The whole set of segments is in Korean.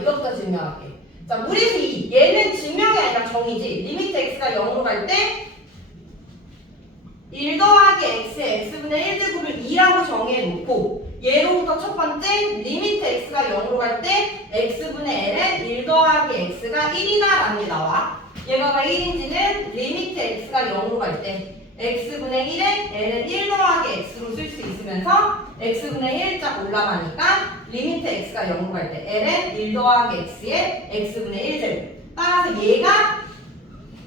이것부터 증명할게. 자, 무리수 2. 얘는 증명이 아니라 정의지. 리미트 x가 0으로 갈 때 1 더하기 x, x분의 1제곱을 2라고 정해놓고 얘로부터 첫 번째 리미트 x가 0으로 갈 때 x분의 l은 1 더하기 x가 1이다 라는 게 나와. 얘가 왜 1인지는 리미트 x가 0으로 갈 때 x분의 1에 l은 1 더하기 x로 쓸 수 있으면서 x분의 1 쫙 올라가니까 리미트 x가 0으로 갈 때 l은 1 더하기 x에 x분의 1제곱. 따라서 얘가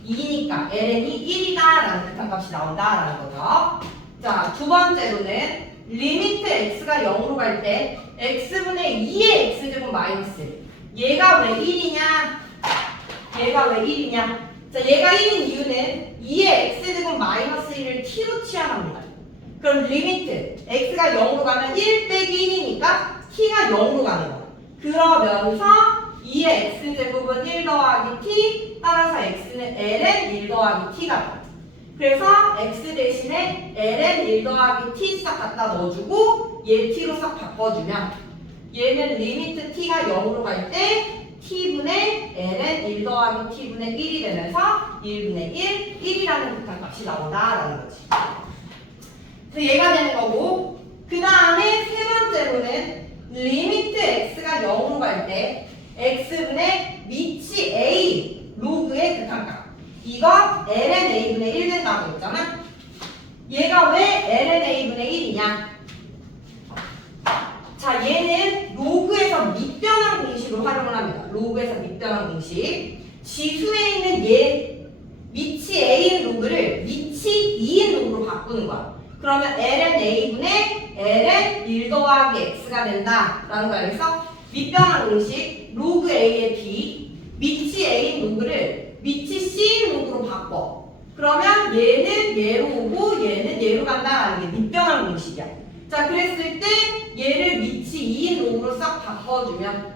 2니까 ln이 1이다 라는 극한값이 나온다 라는 거죠. 자, 두 번째로는 리미트 x가 0으로 갈 때 x분의 2의 x제곱 마이너스. 얘가 왜 1이냐? 얘가 왜 1이냐? 자, 얘가 1인 이유는 2의 x제곱 마이너스 1을 t로 취합합니다. 그럼 리미트 x가 0으로 가면 1 빼기 1이니까 t가 0으로 가는 거야. 그러면서 2의 x제곱은 1 더하기 t, 따라서 x는 ln 1 더하기 t가 돼. 그래서 x 대신에 ln 1 더하기 t 싹 갖다 넣어주고 얘 t로 싹 바꿔주면 얘는 리미트 t가 0으로 갈 때 t분의 ln 1 더하기 t분의 1이 되면서 1분의 1, 1이라는 극한값이 나온다라는 거지. 그래서 얘가 되는 거고, 그 다음에 세 번째로는 리미트 x가 0으로 갈 때 x분의 미치 a 로그의 극한값. 이거 ln a분의 1 된다고 했잖아. 얘가 왜 ln a분의 1이냐? 자, 얘는 로그에서 밑변환 공식을 활용을 합니다. 로그에서 밑변환 공식. 지수에 있는 얘 미치 a인 로그를 미치 2인 로그로 바꾸는 거야. 그러면 ln a분의 ln 1 더하기 x가 된다라는 거야. 그래서 밑변환 공식 로그 a의 b 미치 a인 로그를 미치 c인 로그로 바꿔. 그러면 얘는 얘로 오고 얘는 얘로 간다라는 게 밑변환 공식이야. 자, 그랬을 때 얘를 미치 2인 로그로 싹 바꿔주면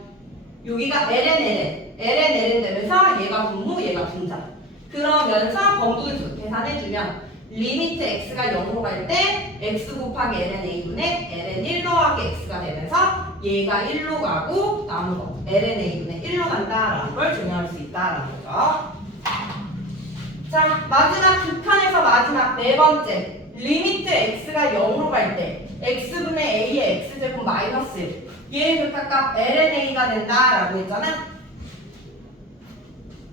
여기가 ln 되면서 얘가 분모, 얘가 분자. 그러면서 범분수 계산해주면 리미트 x가 0으로 갈 때 x 곱하기 ln a분의 ln 1 더하기 x가 되면서 얘가 1로 가고 남은 거 ln a분의 1로 간다라는 걸 증명할 수 있다라는 거죠. 자, 마지막 극한에서 마지막 네 번째 리미트 x가 0으로 갈 때 x분의 a의 x제곱 마이너스 1 얘의 극한값 ln a가 된다라고 했잖아.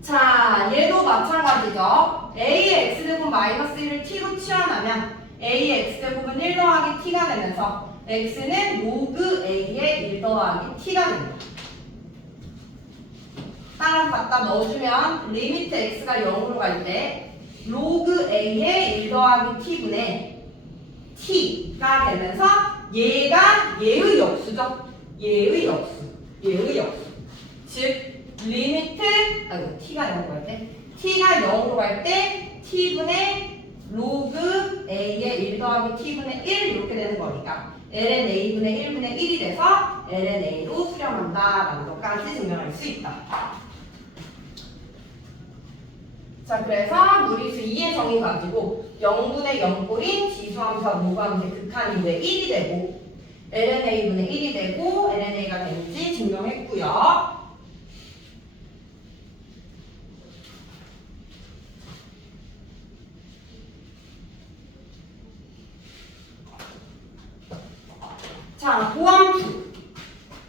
자, 얘도 마찬가지죠. a의 x제곱 마이너스 1을 t로 치환하면 a의 x제곱은 1 더하기 t가 되면서 x는 로그 a의 1 더하기 t가 됩니다. 따라서 갖다 넣어주면 리미트 x가 0으로 갈 때 로그 a의 1 더하기 t분의 t가 되면서 얘가 얘의 역수죠. 얘의 역수. 즉 리미트 t가 0으로 갈 때 t가 0으로 갈 때 t분의 로그 a의 1 더하기 t분의 1 이렇게 되는 거니까 ln a분의 1분의 1이 돼서 ln a로 수렴한다라는 것까지 증명할 수 있다. 자, 그래서 무리수 2의 정의 가지고 0분의 0꼴인 지수함수와 모함수의 극한이 왜 1이 되고 ln a분의 1이 되고 ln a가 되는지 증명했고요. 자, 도함수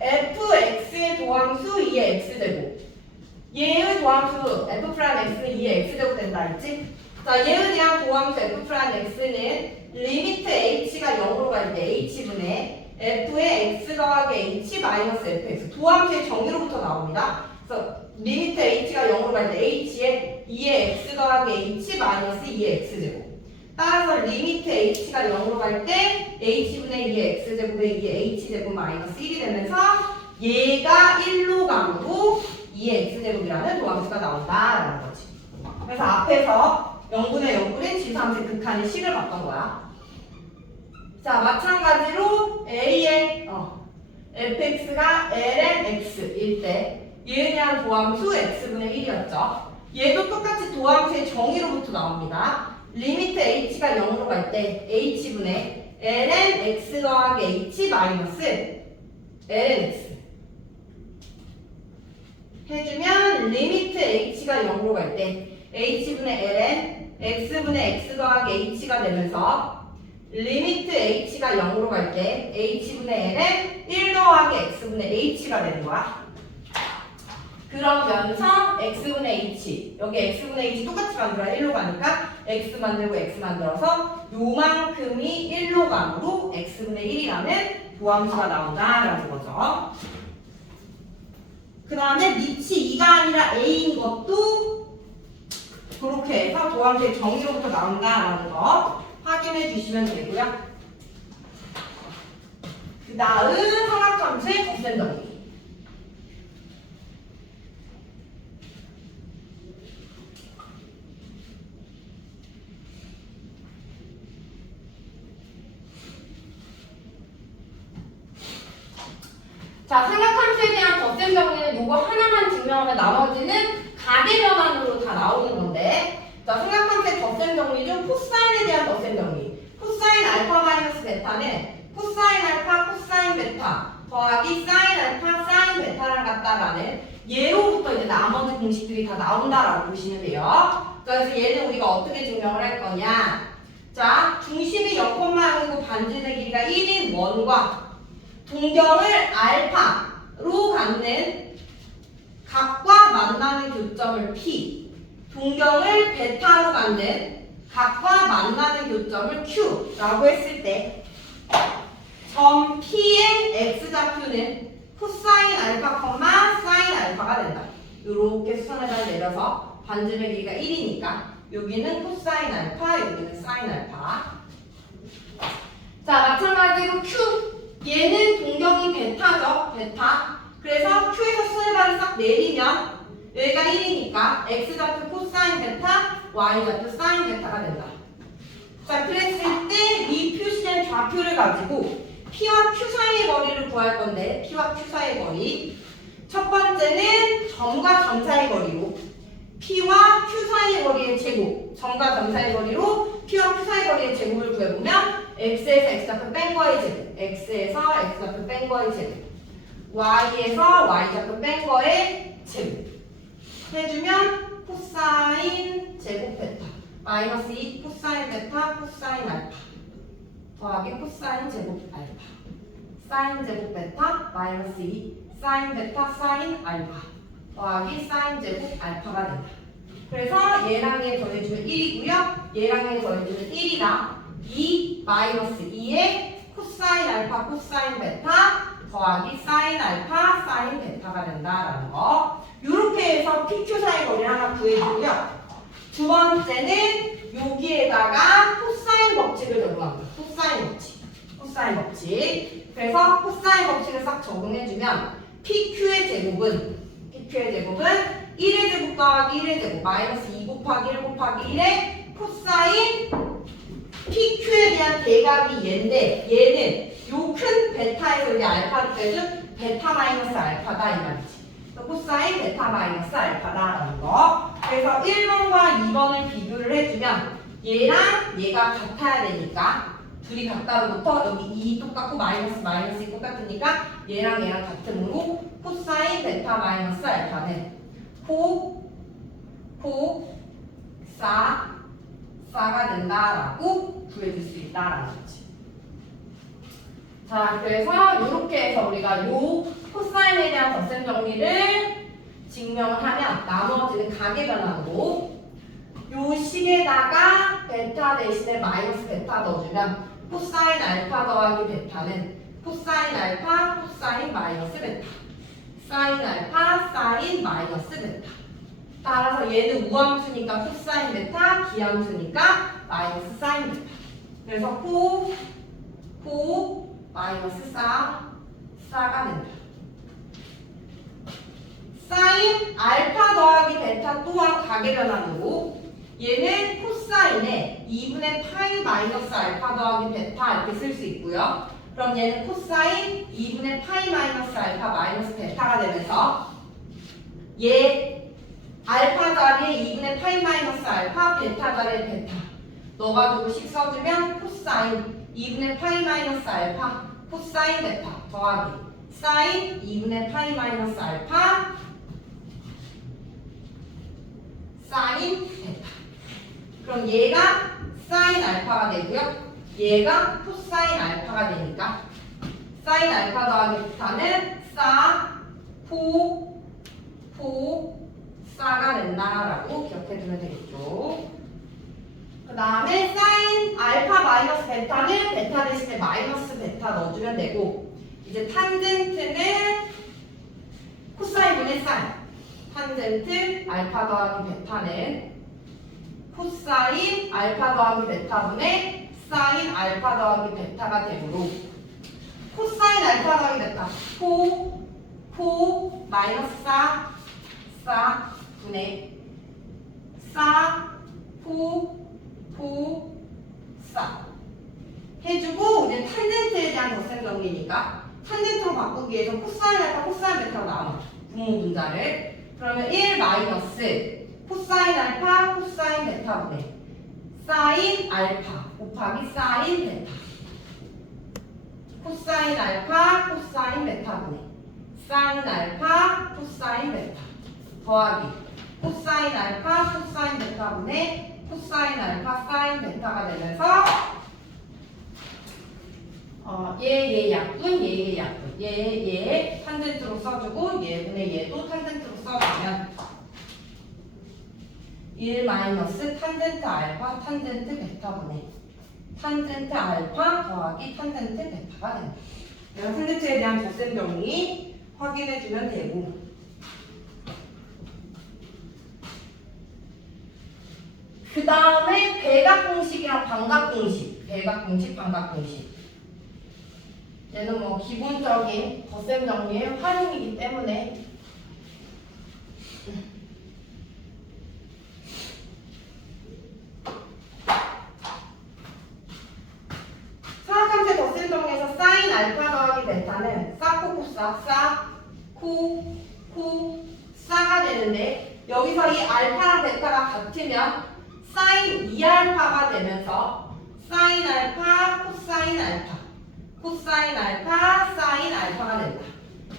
fx의 도함수 2의 x제곱 얘의 도함수 f'x는 2의 x제곱 된다 했지? 자, 얘에 대한 도함수 f'x는 리미트 h가 0으로 갈 때 h분의 f의 x 더하기 h 마이너스 fx 도함수의 정의로부터 나옵니다. 그래서 리미트 h가 0으로 갈 때 h에 2의 x 더하기 h 마이너스 2의 x제곱 따라서 리미트 h가 0으로 갈 때 h분의 2의 x제곱에 2의 h제곱 마이너스 1이 되면서 얘가 1로 가고 2의 x제곱이라는 도함수가 나온다라는 거지. 그래서 앞에서 0분의 0꼴인 지수함수의 극한의 식을 봤던 거야. 자, 마찬가지로 a의 fx가 ln x일 때 얘에 대한 도함수 x분의 1이었죠. 얘도 똑같이 도함수의 정의로부터 나옵니다. 리미트 h가 0으로 갈 때 h분의 ln x 더하기 h 마이너스 ln x 해주면 리미트 h가 0으로 갈 때 h분의 ln x분의 x 더하기 h가 되면서 리미트 h가 0으로 갈 때 h분의 ln 1 더하기 x분의 h가 되는 거야. 그러면서 x분의 h, 여기 x분의 h 똑같이 만들어 1로 가니까 x 만들고 x 만들어서 요만큼이 1로 가므로 x분의 1이라는 보함수가 나온다라는 거죠. 그 다음에 밑이 2가 아니라 a인 것도 그렇게 해서 보함수의 정의로부터 나온다라는 거 확인해 주시면 되고요. 그 다음 삼각함수의 덧셈 정리. 자, 삼각함수에 대한 덧셈 정리는 요거 하나만 증명하면 나머지는 가계변환으로 다 나오는 건데, 자, 삼각함수의 덧셈 정리 중 코사인에 대한 덧셈 정리. 코사인 알파 마이너스 베타는 코사인 알파 코사인 베타 더하기 사인 알파 사인 베타를 갖다라는 얘로부터 이제 나머지 공식들이 다 나온다라고 보시면 돼요. 그래서 얘는 우리가 어떻게 증명을 할 거냐? 자, 중심이 0,0이고 반지의 길이가 1인 원과 동경을 알파로 갖는 각과 만나는 교점을 P, 동경을 베타로 갖는 각과 만나는 교점을 Q라고 했을 때 점 P의 X좌표는 코사인 알파, 사인 알파가 된다. 이렇게 수선에다 내려서 반지의 길이가 1이니까 여기는 코사인 알파, 여기는 사인 알파. 자, 마찬가지로 Q. 얘는 동경이 베타죠. 베타. 그래서 Q에서 수열반을 싹 내리면 여기가 1이니까 X좌표 코사인 베타, Y좌표 사인 베타가 된다. 자, 그랬을 때 이 표시된 좌표를 가지고 P와 Q 사이의 거리를 구할 건데 P와 Q 사이의 거리. 첫 번째는 점과 점 사이의 거리로 P와 Q 사이의 거리의 제곱, 점과 점 사이의 거리로 P와 Q 사이의 거리의 제곱을 구해보면 X에서 X좌표 뺀 거의 제곱, X에서 X좌표 뺀 거의 제곱, Y에서 Y좌표 뺀 거의 제곱 해주면 코사인 제곱 베타 마이너스 2 코사인 베타 코사인 알파 더하기 코사인 제곱 알파 사인 제곱 베타 마이너스 2 사인 베타 사인 알파 더하기 사인 제곱 알파가 된다. 그래서 얘랑 얘 더해주면 1이고요. 얘랑 얘 더해주면 1이라 2 마이너스 2의 코사인 알파 코사인 베타 더하기 사인 알파 사인 베타가 된다라는 거. 이렇게 해서 PQ 사이 거리를 하나 구해주고요. 두 번째는 여기에다가 코사인 법칙을 적용합니다. 코사인 법칙. 코사인 법칙. 그래서 코사인 법칙을 싹 적용해주면 PQ의 제곱은 1의 제곱 더하기 1의 제곱 마이너스 2 곱하기 1 곱하기 1의 코사인 PQ에 대한 대각이 얘인데 얘는 요 큰 베타에서 우리 알파를 빼준 베타 마이너스 알파다 이 말이지. 코사인 베타 마이너스 알파다라는 거. 그래서 1번과 2번을 비교를 해주면 얘랑 얘가 같아야 되니까 둘이 같다로부터 여기 2 똑같고 마이너스 2 똑같으니까 얘랑 얘랑 같으므로 코사인 베타 마이너스 알파는 사가 된다라고 구해줄 수 있다라는 거지. 자, 그래서 이렇게 해서 우리가 요 코사인에 대한 덧셈 정리를 증명을 하면 나머지는 가계변환으로 요 식에다가 베타 대신에 마이너스 베타 넣어주면 코사인 알파 더하기 베타는 코사인 알파 코사인 마이너스 베타 사인 알파 사인 마이너스 베타. 따라서 얘는 우함수니까 코사인 베타, 기함수니까 마이너스 사인 베타. 그래서 코 마이너스 사가 된다. 사인 알파 더하기 베타 또한 가계변환으로 얘는 코사인에 2분의 파이 마이너스 알파 더하기 베타 이렇게 쓸 수 있고요. 그럼 얘는 코사인 2분의 파이 마이너스 알파 마이너스 베타가 되면서 얘 알파 자리에 2분의 파이 마이너스 알파 베타 자리에 베타 넣어가지고 식 써주면 코사인 2분의 파이 마이너스 알파 코사인 베타 더하기 사인 2분의 파이 마이너스 알파 그럼 얘가 사인 알파가 되고요. 얘가 코사인 알파가 되니까 사인 알파 더하기 베타는 싸가 된다라고 기억해두면 되겠죠. 그 다음에 사인 알파 마이너스 베타는 베타 대신에 마이너스 베타 넣어주면 되고, 이제 탄젠트는 코사인분의 사인, 탄젠트 알파 더하기 베타는 코사인 알파 더하기 베타분의 사인 알파 더하기 베타가 되므로 코사인 알파 더하기 베타 포 마이너스 싸 분의 싸 해주고, 이제 탄젠트에 대한 덧셈 정리니까 탄젠트로 바꾸기 위해서 코사인 알파 코사인 베타로 나눠 분모 분자를. 그러면 1 마이너스 코사인 알파 코사인 베타분의 사인 알파 곱하기 사인 베타, 코사인 알파 코사인 베타분의 사인 알파 코사인 베타 더하기 코사인 알파 코사인 베타분의 코사인 알파 사인 베타가 되면서 얘 약분 얘 탄젠트로 써주고 얘분의 얘도 탄젠트로 써주면 1 마이너스 탄젠트 알파 탄젠트 베타분의 탄젠트 알파 더하기 탄젠트 베타가 된다. 내가 탄젠트에 대한 덧셈 정리 확인해주면 되고, 그 다음에 대각공식이랑 반각공식, 대각공식, 반각공식. 얘는 뭐 기본적인 덧셈 정리의 활용이기 때문에 사각함수 덧셈 정리에서 사인 알파 더하기 베타는 싸가 되는데, 여기서 이 알파랑 베타가 같으면 사인 2알파가 되면서 사인 알파 코사인 알파 코사인 알파 사인 알파가 된다.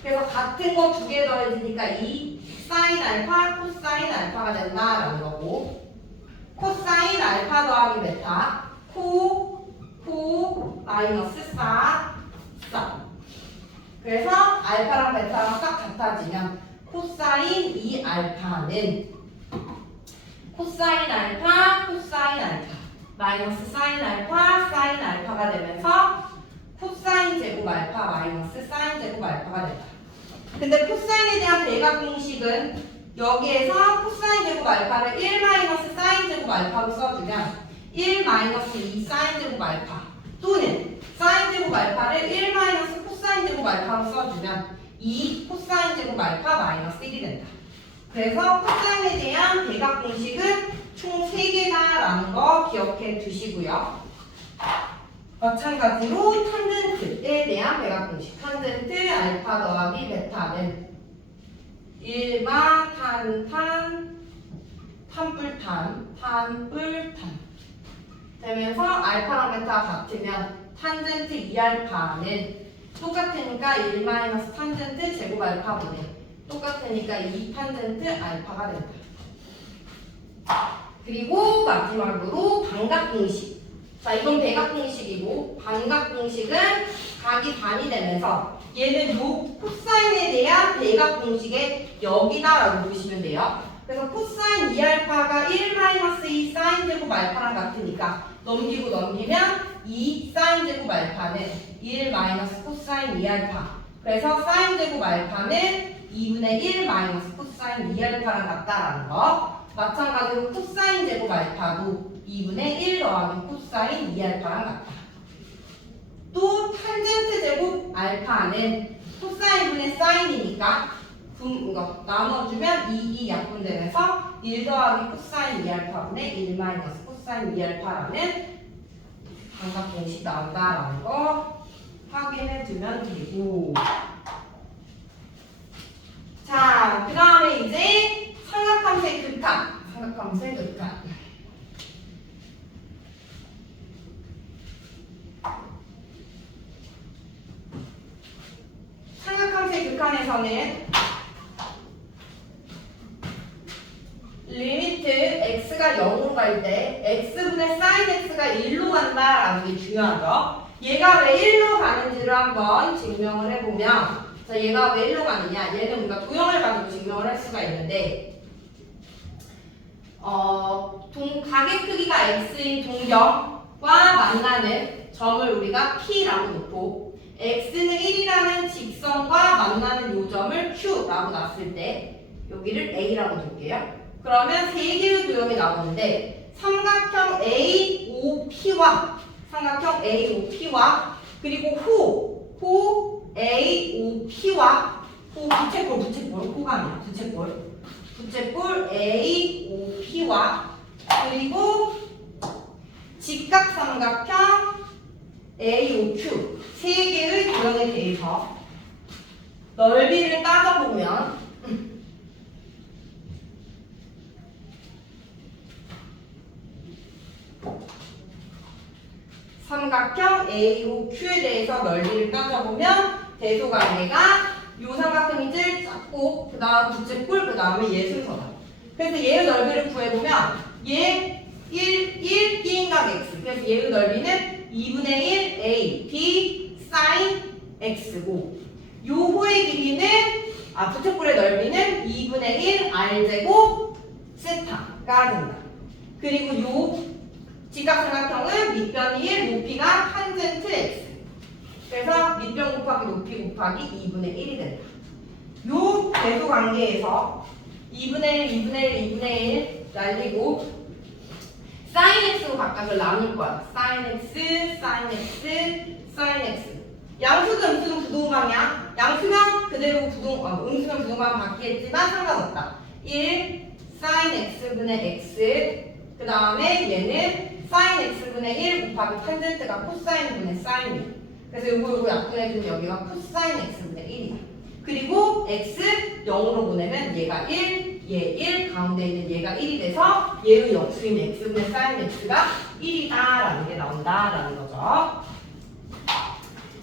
그래서 같은 거 두 개 더해지니까 이 사인 알파 코사인 알파가 된다라는 거고, 코사인 알파 더하기 베타 포 마이너스 싸. 그래서 알파랑 베타랑 딱 같아지면 코사인 2알파는 코사인 알파 코사인 알파 마이너스 사인 알파 사인 알파가 되면서 코사인 제곱 알파 마이너스 사인 제곱 알파가 된다. 근데 코사인에 대한 대각 공식은 여기에서 코사인 제곱 알파를 1 마이너스 사인 제곱 알파로 써주면 1 마이너스 2 사인 제곱 알파, 또는 사인 제곱 알파를 1 마이너스 코사인 제곱 알파로 써주면 2 코사인 제곱 알파 마이너스 1이 된다. 그래서 코사인에 대한 대각 공식은 총 3개다라는 거 기억해 두시고요. 마찬가지로 탄젠트에 대한 대각 공식, 탄젠트 알파 더하기 베타는 1마 탄뿔탄 되면서 알파랑 베타가 같으면 탄젠트 2알파는 똑같으니까 1 마이너스 탄젠트 제곱 알파분의 똑같으니까 2 탄젠트 알파가 된다. 그리고 마지막으로 반각공식. 자, 이건 대각공식이고, 반각공식은 각이 반이 되면서 얘는 요 코사인에 대한 대각공식의 여기다라고 보시면 돼요. 그래서 코사인 2알파가 1 마이너스 2 사인 제곱 알파랑 같으니까 넘기면 2 사인 제곱 알파는 1 마이너스 코사인 2알파. 그래서 사인 제곱 알파는 2분의 1 마이너스 코사인 2알파랑 같다라는 거. 마찬가지로 코사인 제곱 알파도 2분의 1 더하기 코사인 2알파랑 같다. 또 탄젠트 제곱 알파는 코사인분의 사인이니까 이거 나눠주면 2 약분되면서 1 더하기 코사인 2알파분의 1 마이너스 코사인 2알파라는 반각공식 나온다라는 거 확인해주면 되고, 자, 그 다음에 이제 삼각함수의 극한. 삼각함수의 극한에서는 리미트 x x가 0으로 갈 때 x분의 sin x가 1로 간다라는 게 중요하죠. 얘가 왜 1로 가는지를 한번 증명을 해보면, 자, 얘가 왜 1로 가느냐? 얘는 우리가 도형을 가지고 증명을 할 수가 있는데, 가계 크기가 x인 동점과 만나는 점을 우리가 p라고 놓고, x는 1이라는 직선과 만나는 요 점을 q라고 놨을 때 여기를 a라고 둘게요. 그러면 세 개의 도형이 나오는데 삼각형 AOP와 그리고 호 AOP와 호가 아니야. 부채꼴 AOP와 그리고 직각삼각형 AOQ 세 개의 도형에 대해서 넓이를 따져보면 삼각형 AOQ에 대해서 넓이를 따져보면 대소관계가 요 삼각형이 제일 작고 그 다음 부채꼴 그 다음에 얘 순서다. 그래서 얘의 넓이를 구해보면 얘 1 B인각 X 그래서 얘의 넓이는 2분의 1 A B sin X고 요 호의 길이는 부채꼴의 넓이는 2분의 1 R제곱 세타가 된다. 그리고 요 직각삼각형은 밑변이 1 높이가 탄젠트 X 그래서 밑변 곱하기 높이 곱하기 2분의 1이 된다. 요 대소관계에서 2분의 1 날리고 sin x로 각각을 나눌 거야. sin x. 양수도 음수는 부동방이야. 양수면 그대로 음수면 부동방 바뀌겠지만 상관없다. 1 sin x분의 x 그 다음에 얘는 sin x분의 1 곱하기 탄젠트가 코사인분의 사인이야. 그래서 요거 약분해주면 여기가 코사인 x분의 1이야. 그리고 x 0으로 보내면 얘가 1 얘 1, 가운데 있는 얘가 1이 돼서 얘의 역수인 x분의 sin x가 1이다 라는 게 나온다라는 거죠.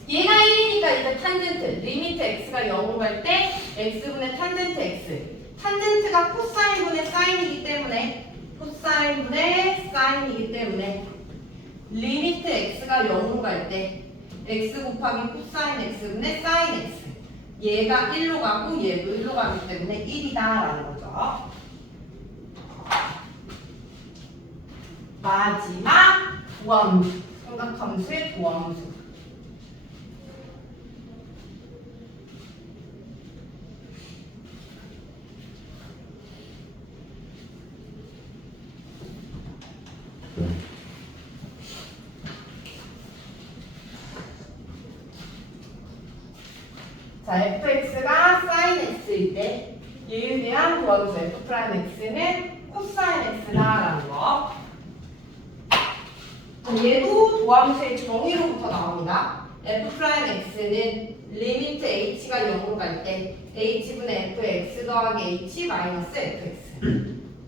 얘가 1이니까 이제 탄젠트, 리미트 x가 0으로 갈 때 x분의 탄젠트 x 탄젠트가 코사인분의 사인이기 때문에 리미트 x가 0으로 갈 때 x 곱하기 코사인 x분의 사인 x 얘가 1로 가고 얘도 1로 가기 때문에 1이다 라는 거죠. 마지막 도함수, 삼각함수의 도함수. 자, fx가 sin x일 때 얘에 대한 도함수 f'x는 코사인 x다라는 거. 얘도 도함수의 정의로부터 나옵니다. f'x는 리미트 h가 0으로 갈 때 h분의 fx 더하기 h 마이너스 fx.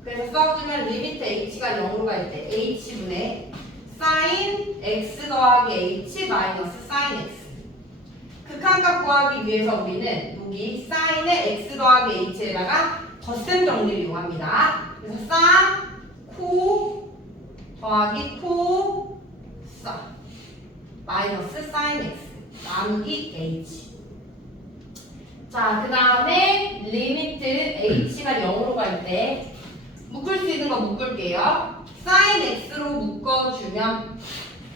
그래서 써주면 리미트 h가 0으로 갈 때 h분의 sin x 더하기 h 마이너스 sin x. 극한값 구하기 위해서 우리는 여기 사인의 x 더하기 h에다가 덧셈 정리를 이용합니다. 그래서 사, 코 더하기 코, 사 마이너스 사인 x 나누기 h. 자, 그 다음에 리미트 h가 0으로 갈 때 묶을 수 있는 거 묶을게요. 사인 x로 묶어주면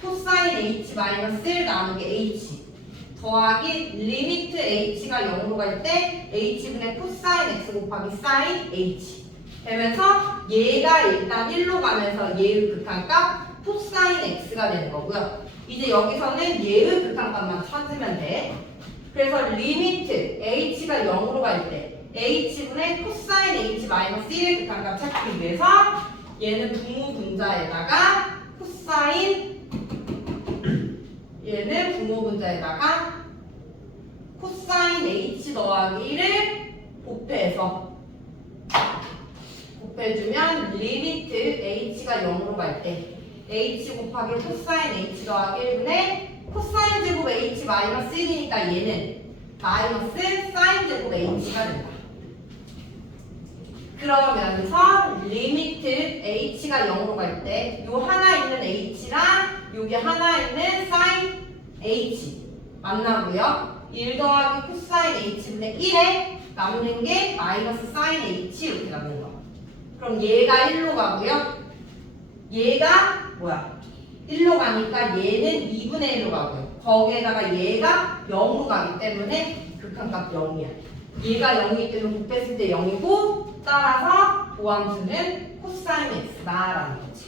코사인 h 마이너스 1 나누기 h 더하기 리미트 h가 0으로 갈 때 h분의 코사인 x 곱하기 사인 h 되면서 얘가 일단 1로 가면서 얘의 극한값 코사인 x가 되는 거고요. 이제 여기서는 얘의 극한값만 찾으면 돼. 그래서 리미트 h가 0으로 갈 때 h분의 코사인 h 마이너스 1의 극한값 찾기 위해서 얘는 분모분자에다가 코사인 얘는 분모분자에다가 코사인 h 더하기 1을 곱해주면 리미트 h가 0으로 갈 때 h 곱하기 코사인 h 더하기 1분의 코사인 제곱 h 마이너스 1이니까 얘는 마이너스 사인 제곱 h가 된다. 그 그러면서 리미트 h가 0으로 갈 때 요 하나 있는 h랑 요게 하나 있는 sin h 만나고요. 1 더하기 코사인 h분의 1에 남는 게 마이너스 sin h 이렇게 남는 거. 그럼 얘가 1로 가고요. 얘가 뭐야? 1로 가니까 얘는 2분의 1로 가고요. 거기에다가 얘가 0으로 가기 때문에 극한값 0이야. 얘가 0이기 때문에 곱했을 때 0이고 따라서 도함수는 코사인 x다라는 거지.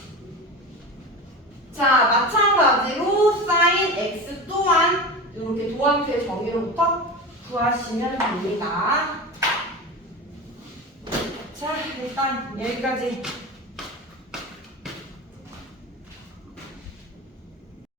자, 마찬가지로 sin x 또한 이렇게 도함수의 정의로부터 구하시면 됩니다. 자, 일단 여기까지